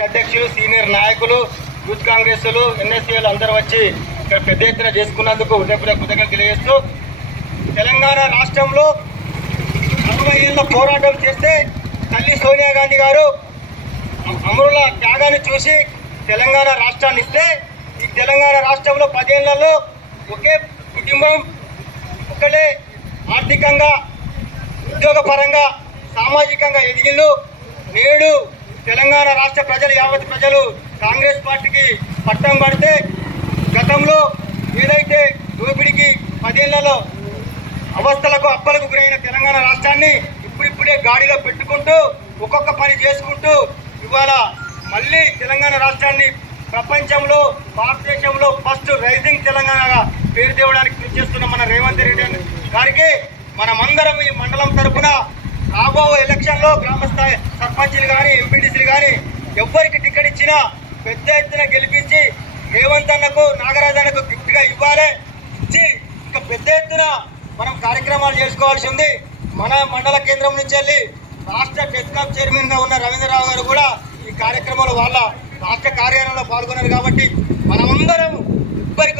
రాష్ట్ర అధ్యక్షులు, సీనియర్ నాయకులు, యూత్ కాంగ్రెస్లు, ఎన్ఎస్సీలు అందరూ వచ్చి ఇక్కడ పెద్ద ఎత్తున చేసుకున్నందుకు హృదయపూర్వక కృతజ్ఞతలు తెలియజేస్తూ, తెలంగాణ రాష్ట్రంలో 60 ఏళ్ళ పోరాటం చేస్తే తల్లి సోనియా గాంధీ గారు అమరుల త్యాగాన్ని చూసి తెలంగాణ రాష్ట్రాన్ని ఇస్తే, ఈ తెలంగాణ రాష్ట్రంలో 10 ఏళ్లలో ఒకే కుటుంబం ఒకటే ఆర్థికంగా, ఉద్యోగపరంగా, సామాజికంగా ఎదిగిళ్ళు. నేడు తెలంగాణ రాష్ట్ర ప్రజలు, యావత్ ప్రజలు కాంగ్రెస్ పార్టీకి పట్టం పడితే, గతంలో ఏదైతే దోపిడికి 10 ఏళ్లలో అవస్థలకు అప్పలకు గురైన తెలంగాణ రాష్ట్రాన్ని ఇప్పుడిప్పుడే గాడిలో పెట్టుకుంటూ ఒక్కొక్క పని చేసుకుంటూ ఇవాళ మళ్ళీ తెలంగాణ రాష్ట్రాన్ని ప్రపంచంలో, భారతదేశంలో ఫస్ట్ రైజింగ్ తెలంగాణగా పేరు తేవడానికి కృషి చేస్తున్న మన రేవంత్ రెడ్డి గారికి మనమందరం ఈ మండలం తరఫున రాబో ఎలక్షన్లో గ్రామ స్థాయి సర్పంచ్లు కానీ, ఎంపీటీసీలు కానీ ఎవ్వరికి టికెట్ ఇచ్చినా పెద్ద ఎత్తున గెలిపించి రేవంత్ అన్నకు, నాగరాజ్ అన్నకు గిఫ్ట్గా ఇవ్వాలి. ఇచ్చి ఇంకా పెద్ద ఎత్తున మనం కార్యక్రమాలు చేసుకోవాల్సి ఉంది. మన మండల కేంద్రం నుంచి వెళ్ళి రాష్ట్ర టెస్కాప్ చైర్మన్గా ఉన్న రవీంద్రరావు గారు కూడా ఈ కార్యక్రమంలో వాళ్ళ రాష్ట్ర కార్యాలయంలో పాల్గొన్నారు. కాబట్టి మనమందరం ఇప్పటికీ